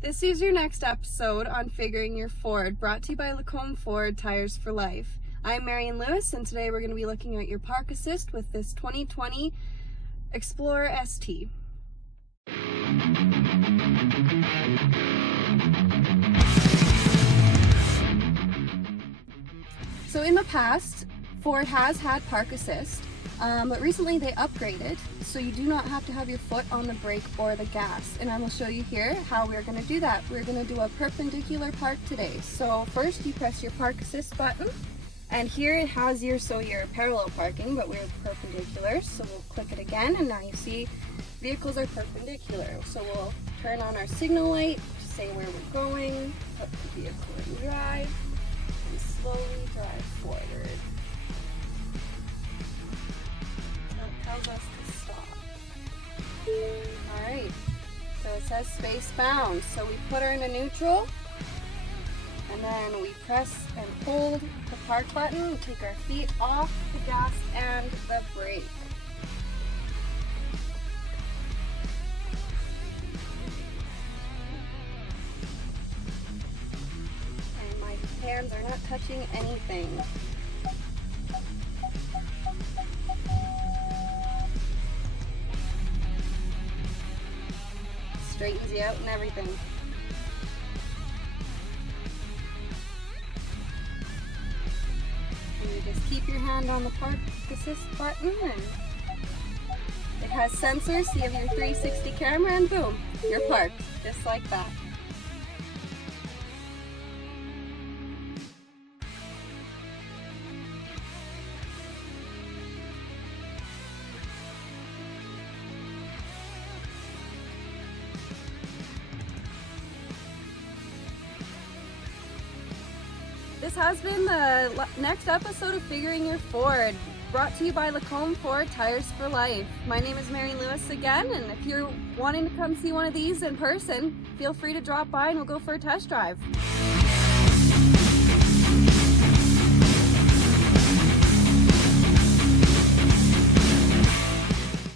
This is your next episode on Figuring Your Ford, brought to you by Lacombe Ford Tires for Life. I'm Marion Lewis, and today we're going to be looking at your park assist with this 2020 Explorer ST. So in the past, Ford has had park assist, but recently they upgraded, so you do not have to have your foot on the brake or the gas. And I will show you here how we're going to do that. We're going to do a perpendicular park today. So first you press your park assist button, and here it has your parallel parking, but we're perpendicular. So we'll click it again, and now you see vehicles are perpendicular. So we'll turn on our signal light, say where we're going, put the vehicle in drive, and slowly drive forward. Tells us to stop. Alright, so it says space bound. So we put her into neutral, and then we press and hold the park button and take our feet off the gas and the brake. And my hands are not touching anything. Straightens you out and everything. And you just keep your hand on the park assist button, and it has sensors, so you have your 360 camera, and boom, you're parked, just like that. This has been the next episode of Figuring Your Ford, brought to you by Lacombe Ford Tires for Life. My name is Marion Lewis again, and if you're wanting to come see one of these in person, feel free to drop by and we'll go for a test drive.